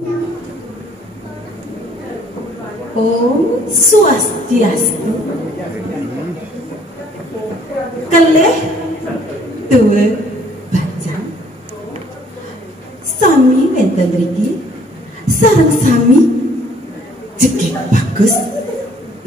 Om Swastiastu. Kalih tua baca sami wonten mriki sareng sami jegek bagus.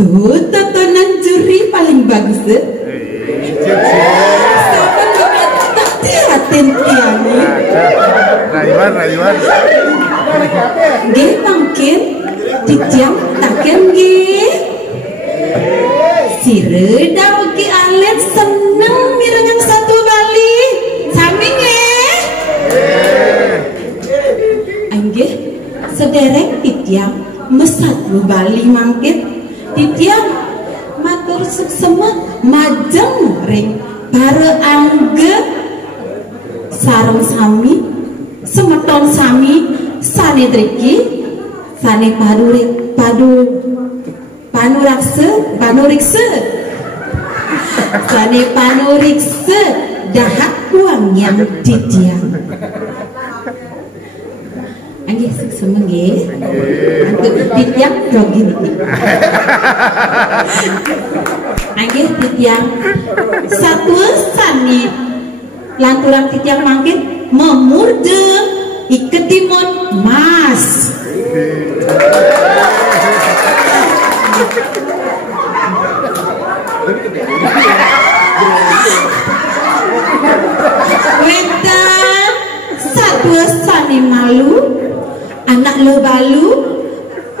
Tuh tontonan juri paling bagus. Hati-hati tiang. Rayuan. Nggih mungkin Titiang taken nggih. Sireda ugi alet seneng mirengang satu Bali. Sami nggih. Anggih sederek Titiang mesat Bali mangkit. Titiang matur suksema majeng ring bare angge sareng sami semeton sami sane driki sane panurikse sane panurikse dahak uang yang Titiang. Anggih suksema nggih. Titiang jogging iki. Anggih Titiang satu sani lanturan Titiang mangkin memurde iketimun mas. Wedan satu sani malu anak lo balu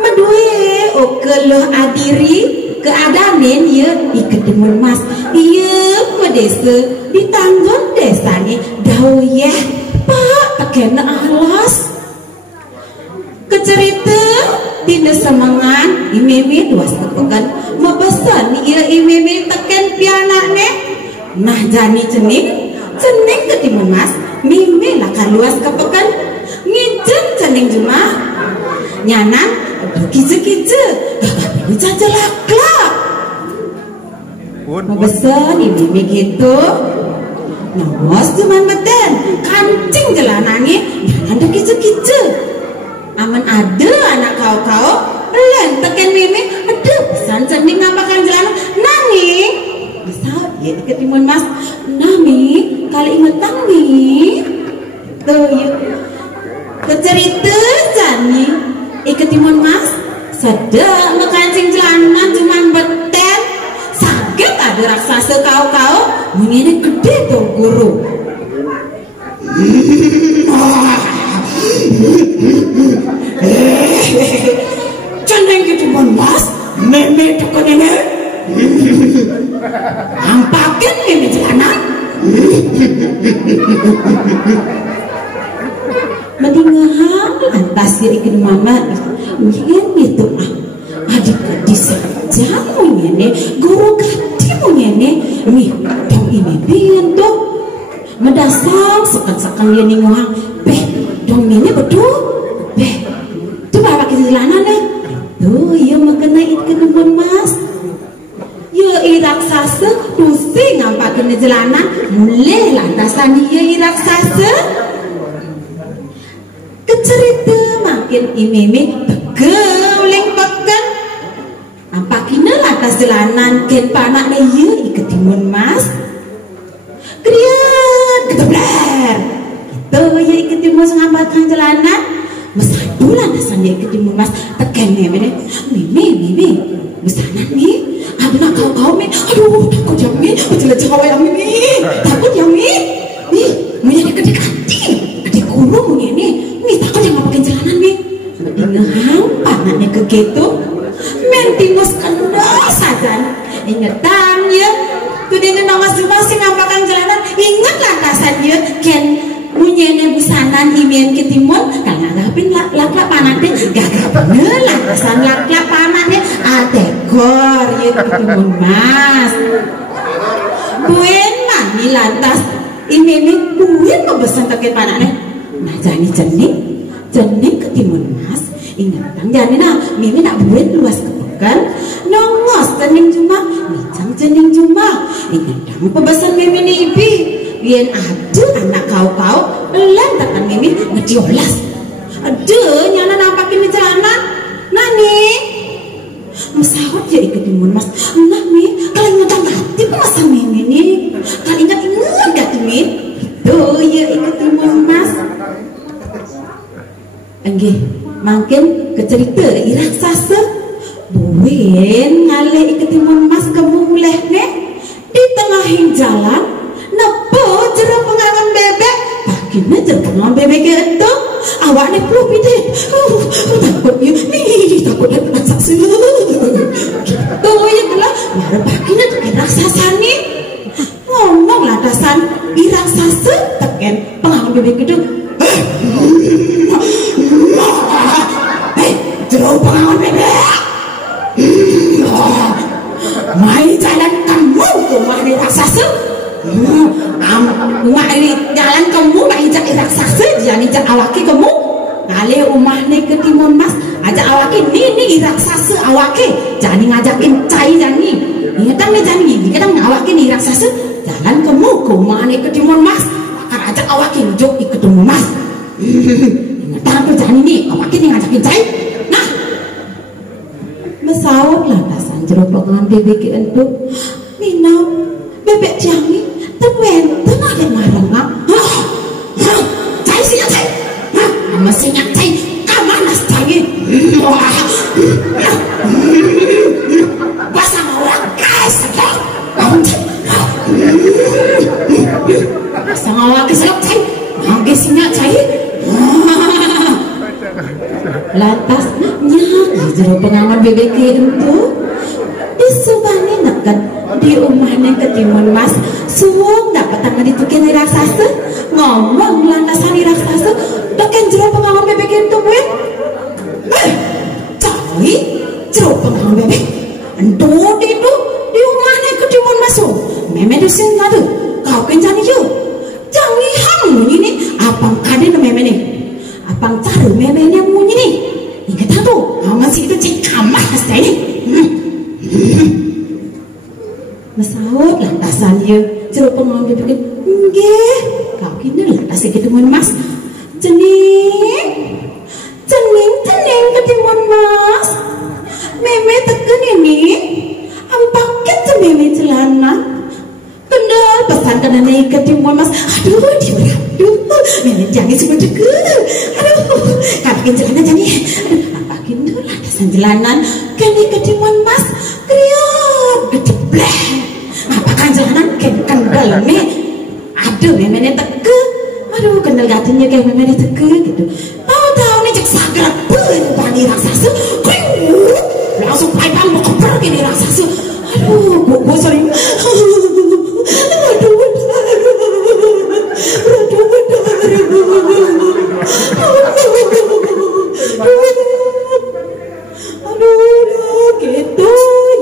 medue oke lo adiri keadanen ya iketimun mas iya pedese ditanggung desane dauyeh pak tekena alas kecerita tina semangan imeme dua sepekan mebesan iya imeme teken pianakne nah jani cening ketimun mas mime lakan luas kepekan ngijen cening jumah nyanan kije ini caca laklak mebesan imeme gitu nongos cuman meten kancing jelanannya jangan kije aman ada anak kau len teken meme ada pesan cening ngapakan jalanan nanging bisa ya ketimun mas nami kali ingetan nih tuh yuk kecerita jani iketimun mas sedang mekancing jalanan cuman beten sakit ada raksasa kau mengini gede tuh guru. Ceneng ketimun mas meme tukun ini ampakin meme jalanan mendingahang lantas diri ke mama mungkin itu adik gadis saja mungkin guru gadi mungkin nih dong ini pintu mendasang sekan dia ninguhang beh dong ini betul beh tu bawa ke jalanan tuh ya mengenai itu numpun mas ya iraksasa pusing ngampakin jalanan mulai lantasan ya iraksasa kecerita makin imeme tegeuling peken ampakina lantas jalanan ken panaknya ya iketimun mas kriat ketebler gitu ya iketimun ngampakin jalanan mesadu lantasan ya iketimun mas teken meme besanan nih ada kau nih aduh takut yang nih jelas cewek yang ini takut yang nih menjadi kedekati adik kurung ini takut yang ngapain jalanan nih ngehang pangannya ke gitu mentimus kendal saja ingetan ya tuh dia nongas cuma sih ngapain jalanan ingat lantasan ya ken munyene busanan imian ketimun kalau ngapin laklak panatnya gagap bener lantasan laklak panatnya adekor ya ketimun mas buen mami lantas ini buen membesan keket panatnya nah jani jening ketimun mas ingatan jani nah mimi nak buen luas kepekan nongos jening cuma ingatan pebesan mimi nipi biar ada anak kau lan tekan mimi ngediolas Ada nyana nampakin di jalanan. Nani mesawat ya ikut timun mas. Nah mi kalian ngutang hati masa mimi nih. Kalian ingat gak mi? Tuh ya ikut timun mas. Enggih, makin ke cerita iraksasa. Buin ngalih ikut timun mas kamu mulai nih di tengahin jalan. Nepo jeruk pengawan bebek. Pakina jeruk pengawan bebek itu. Awak ni perlu pide. Takutnya nih, takutnya raksasa. Tuh ya kelah, mara pakina tekan raksasa nih. Ngomong lah dasan iraksasa tekan pengawan bebek itu. Jeruk pengawan bebek. Mai jalan kamu ke mana raksasa? Mai jalan kamu mai jak raksasa jadi jak awaki kamu. Ngale rumah ni ke timun mas ajak awaki ni raksasa awaki. Jadi ngajakin cai jani. Ingatang ni jani kadang awaki ni raksasa jalan kamu ke rumah ni ke timun mas. Akan ajak awaki jok ke timun mas. Ingatang tu jani ni awaki ni ngajakin cai. Nah mesawat lah dasan jeruk pengawan bebek itu. Minum bebek jangi terwen tengah dan marang ngap. Cai sih cai. Mesinnya cai kamanas cai. Pasang orang guys. Pasang orang keselok cai. Magisinya cai. Lantas nyak jeruk pengawan bebek itu disubani nekat di rumahnya ke timun mas. Suwung dapat tangan ditukin raksasa. Ngomong lantasan raksasa tekan jeruk pengawan bebek itu buat. Cai jeruk pengawan bebek. Entut itu di rumahnya ke timun mas. Meme dusin ngadu. Kau kenjani yo. Jangi ham ini apang kade meme ni. Apang caru meme ni munyi ni. Ingat tu, masih itu cik kamar kasih ni. Mesawat lantasan dia jeruk pengawan bebek. Nggih, kau kini lantas ke timun mas. Cening ke timun mas. Meme tekan ini, ampaket tu meme celana. Kendal pesan kena naik ke timun mas. Aduh, meme jangan sebut juga. Aduh, kapakin celana jangan. Ampakin tu lantasan jalanan kena ke timun mas. Kriat, gedebleh. Apakan jalanan kendal ni. Aduh, meme ni teka. Aduh, kendal gatinya kayak meme ni teka gitu. Tahu ni cek sagrat bani raksasa. Langsung paipang mau keper gini raksasa. Aduh, gua sering. Aduh, gitu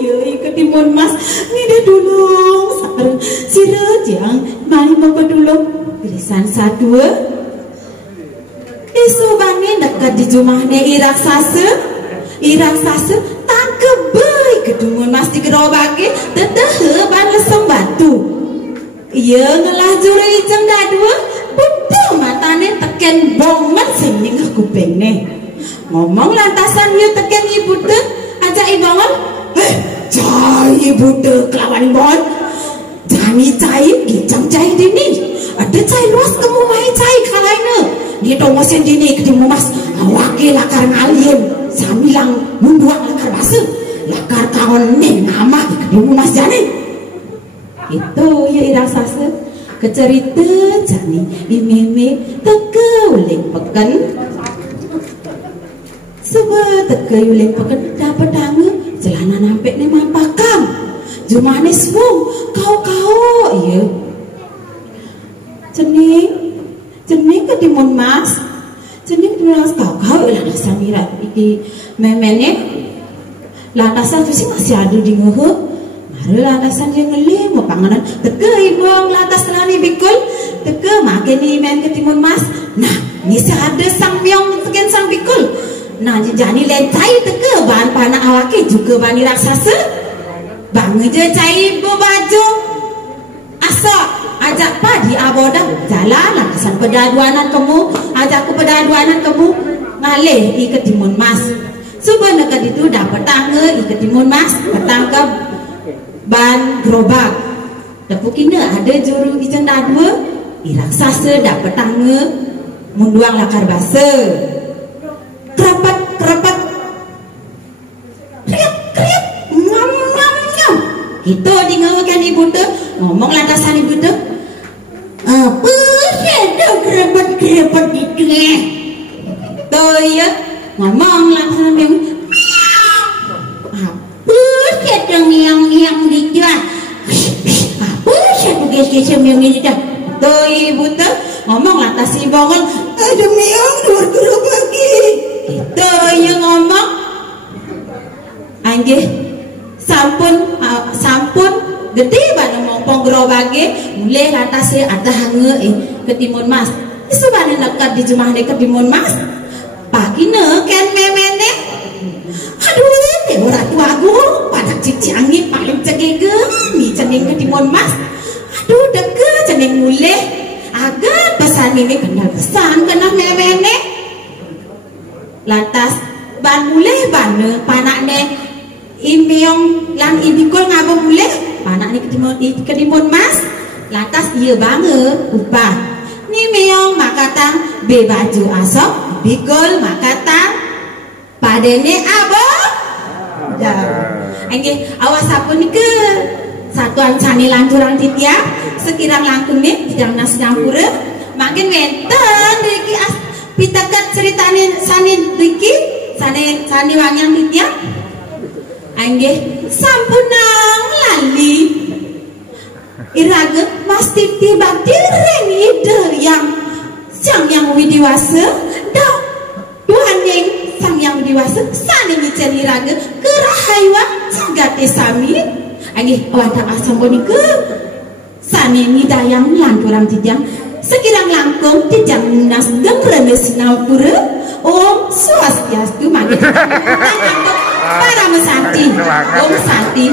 ya ke timun mas. Ni dia dulung sarang si rejang mari mau pedulung bilisan satu. Disubani dekat di rumahnya iraksasa tangkep baik ke timun mas di gerobake teteh ban lesem batu. Ia ngelah juri ijeng dadua betul matane teken bongan senying ke kuping ni. Ngomong lantasan you teken ibu dek ajak ibangan. Cai ibu dek lawan ibon. Jani cai gijang cai dini. Ada cai luas kamu mai cai kalaina. Dia tomosen dini ke timun mas. Awake lakar ngalien samilang munduak lakar basa. Lakar kawan ni nama ke timun mas jani. Itu ya iraksasa kecerita jani imeme teka uling pekan. Sebab teka uling pekan dapat tangga celana nampek ni mampakam. Jumlah ni semua kau iya. Cening ke timun mas. Cening timun mas kau ilah nasa mira iki memene lantasan tu si masih ada di nguh. Mara lantasan dia ngelih mau panganan teka ibong lantas telani bikul teka makan ni men ke timun mas. Nah ni ada sang miong tekan sang bikul. Nah jadi lencai teka bahan panah awake juga bani raksasa. Bang je cai baju asok ajak padi abodah jalan lantasan pedaduanan kamu ajak ke pedaduanan kamu ngalih i ketimun mas. Sebenarnya itu dapat tangga i ketimun mas, petangga ban gerobak. Dapukina ada juru ijen dadwa, i raksasa dapat tangga munduang lakar basa. Kerapat kerapat, kriap kriap, ngam ngam ngam. Kita dengarkan ibu tu ngomong lantasan ibu tu. Apa ada kerapat-kerapat itu tuh ya ngomong langsung yang apa sedang yang dijual apa satu gesek yang ini dah tuh ibu tuh ngomong lantas si bongol ada meong dua bagi itu yang ngomong anjir sampun gede banget mompong gerobage mulai lantasnya ada hange ketimun mas isu banget nak di jumah de ketimun mas pagi kan memene aduh deh orang tua gue pada cicangi paling cegege mi ceneng ketimun mas aduh deket ceneng mulai agak pesan ini kenal pesan kena memene lantas ban mulai bane panakne imbeong lan ibikol ngabong mulai panak ni ketimun mas lantas iya banget upah ni meong makatang be baju asok bikol makatang padene abang dah angge awas apa ni ke satuan sani lanturang titia sekirang langkung ni sedang nas nyampura makin wenten riki as pitakat ceritane sani riki sani wangyang titia angge sampunang lali iraga pasti tiba direng ide yang sang yang widiwasa dah Tuhan yang sang yang widiwasa sani ngicer iraga kerahaiwa jagate sami angge wadah asam bonika sani midayang lanturang tijang sekirang langkung tijang nas dengreme sinapura om swastiastu mangke para mesanti om santi